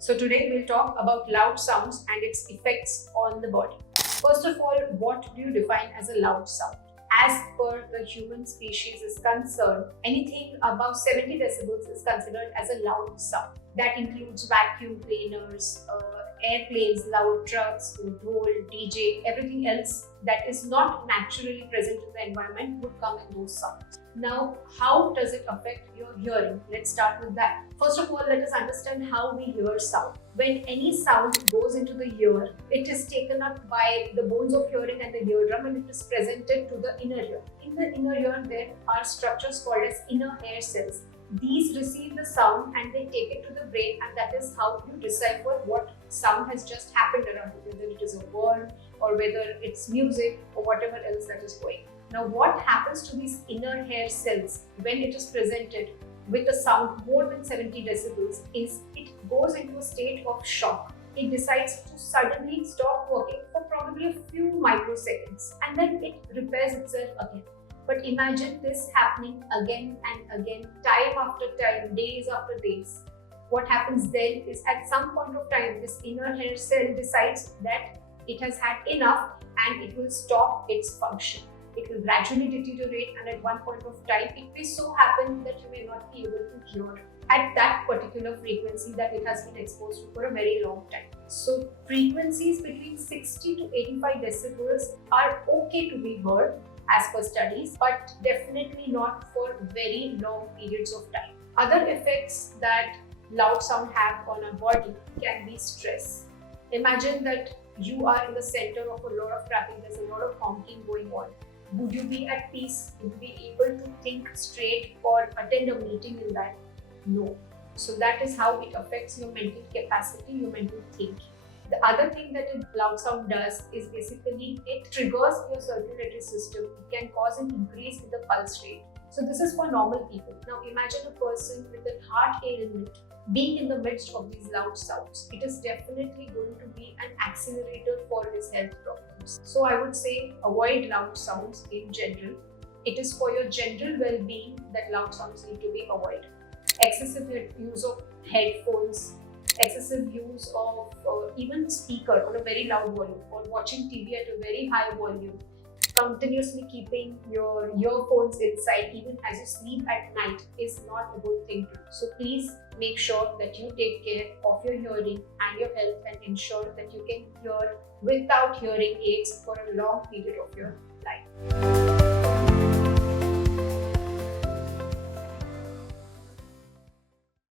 So today we'll talk about loud sounds and its effects on the body. First of all, what do you define as a loud sound? As per the human species is concerned, anything above 70 decibels is considered as a loud sound. That includes vacuum cleaners, airplanes, loud trucks, dhol, DJ, everything else that is not naturally present in the environment would come in those sounds. Now, how does it affect your hearing? Let's start with that. First of all, let us understand how we hear sound. When any sound goes into the ear, it is taken up by the bones of hearing and the eardrum, and it is presented to the inner ear. In the inner ear, there are structures called as inner ear cells. These receive the sound and they take it to the brain, and that is how you decipher what sound has just happened around you, whether it is a word or whether it's music or whatever else that is going. Now, what happens to these inner hair cells when it is presented with a sound more than 70 decibels is it goes into a state of shock. It decides to suddenly stop working for probably a few microseconds, and then it repairs itself again. But imagine this happening again and again, time after time, days after days. What happens then is at some point of time, this inner hair cell decides that it has had enough and it will stop its function. It will gradually deteriorate, and at one point of time, it may so happen that you may not be able to hear at that particular frequency that it has been exposed to for a very long time. So frequencies between 60 to 85 decibels are okay to be heard as per studies, but definitely not for very long periods of time. Other effects that loud sound have on our body can be stress. Imagine that you are in the center of a lot of traffic, there's a lot of honking going on. Would you be at peace? Would you be able to think straight or attend a meeting in that? No. So that is how it affects your mental capacity, your mental thinking. The other thing that a loud sound does is basically it triggers your circulatory system. It can cause an increase in the pulse rate. So this is for normal people. Now imagine a person with a heart ailment being in the midst of these loud sounds. It is definitely going to be an accelerator for his health problems. So I would say avoid loud sounds in general. It is for your general well-being that loud sounds need to be avoided. Excessive use of headphones, excessive use of even speaker on a very loud volume, or watching TV at a very high volume, continuously keeping your earphones inside even as you sleep at night is not a good thing to do. So please make sure that you take care of your hearing and your health and ensure that you can hear without hearing aids for a long period of your life.